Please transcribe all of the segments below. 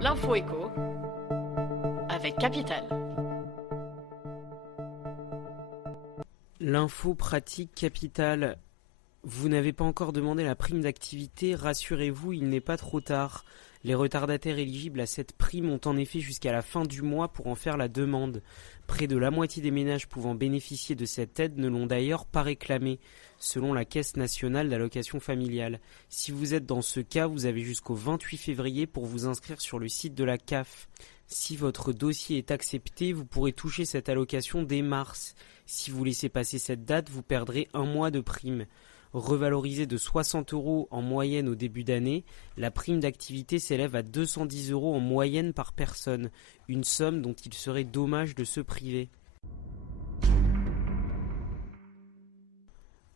L'info éco avec Capital. L'info pratique Capital. Vous n'avez pas encore demandé la prime d'activité, rassurez-vous, il n'est pas trop tard. Les retardataires éligibles à cette prime ont en effet jusqu'à la fin du mois pour en faire la demande. Près de la moitié des ménages pouvant bénéficier de cette aide ne l'ont d'ailleurs pas réclamée, selon la Caisse nationale d'allocation familiale. Si vous êtes dans ce cas, vous avez jusqu'au 28 février pour vous inscrire sur le site de la CAF. Si votre dossier est accepté, vous pourrez toucher cette allocation dès mars. Si vous laissez passer cette date, vous perdrez un mois de prime. Revalorisée de 60 € en moyenne au début d'année, la prime d'activité s'élève à 210 € en moyenne par personne, une somme dont il serait dommage de se priver.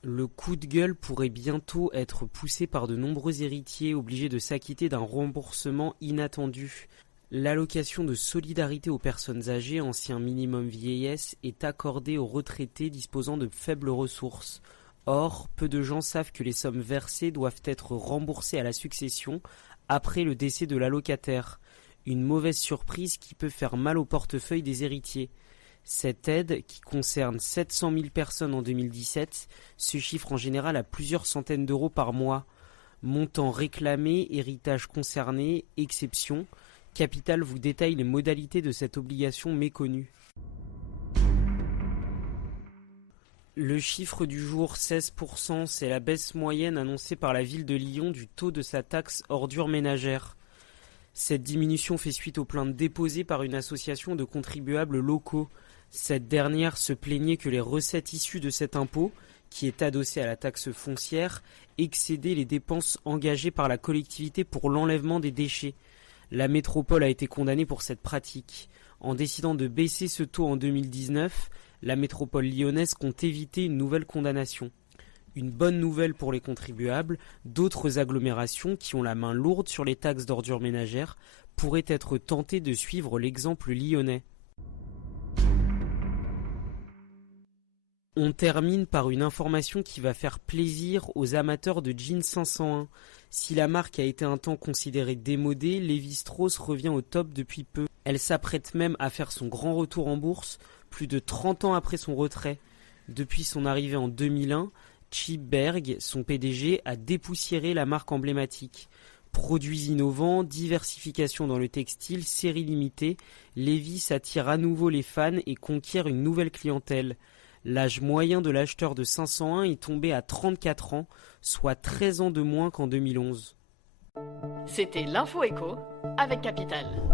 Le coup de gueule pourrait bientôt être poussé par de nombreux héritiers obligés de s'acquitter d'un remboursement inattendu. L'allocation de solidarité aux personnes âgées, ancien minimum vieillesse, est accordée aux retraités disposant de faibles ressources. Or, peu de gens savent que les sommes versées doivent être remboursées à la succession après le décès de l'allocataire. Une mauvaise surprise qui peut faire mal au portefeuille des héritiers. Cette aide, qui concerne 700 000 personnes en 2017, se chiffre en général à plusieurs centaines d'euros par mois. Montant réclamé, héritage concerné, exception. Capital vous détaille les modalités de cette obligation méconnue. Le chiffre du jour, 16%, c'est la baisse moyenne annoncée par la ville de Lyon du taux de sa taxe ordures ménagères. Cette diminution fait suite aux plaintes déposées par une association de contribuables locaux. Cette dernière se plaignait que les recettes issues de cet impôt, qui est adossé à la taxe foncière, excédaient les dépenses engagées par la collectivité pour l'enlèvement des déchets. La métropole a été condamnée pour cette pratique. En décidant de baisser ce taux en 2019, la métropole lyonnaise compte éviter une nouvelle condamnation. Une bonne nouvelle pour les contribuables, d'autres agglomérations qui ont la main lourde sur les taxes d'ordures ménagères pourraient être tentées de suivre l'exemple lyonnais. On termine par une information qui va faire plaisir aux amateurs de jeans 501. Si la marque a été un temps considérée démodée, Lévi-Strauss revient au top depuis peu. Elle s'apprête même à faire son grand retour en bourse, plus de 30 ans après son retrait. Depuis son arrivée en 2001, Chip Bergh, son PDG, a dépoussiéré la marque emblématique. Produits innovants, diversification dans le textile, série limitée, Levi's attire à nouveau les fans et conquiert une nouvelle clientèle. L'âge moyen de l'acheteur de 501 est tombé à 34 ans, soit 13 ans de moins qu'en 2011. C'était l'info éco avec Capital.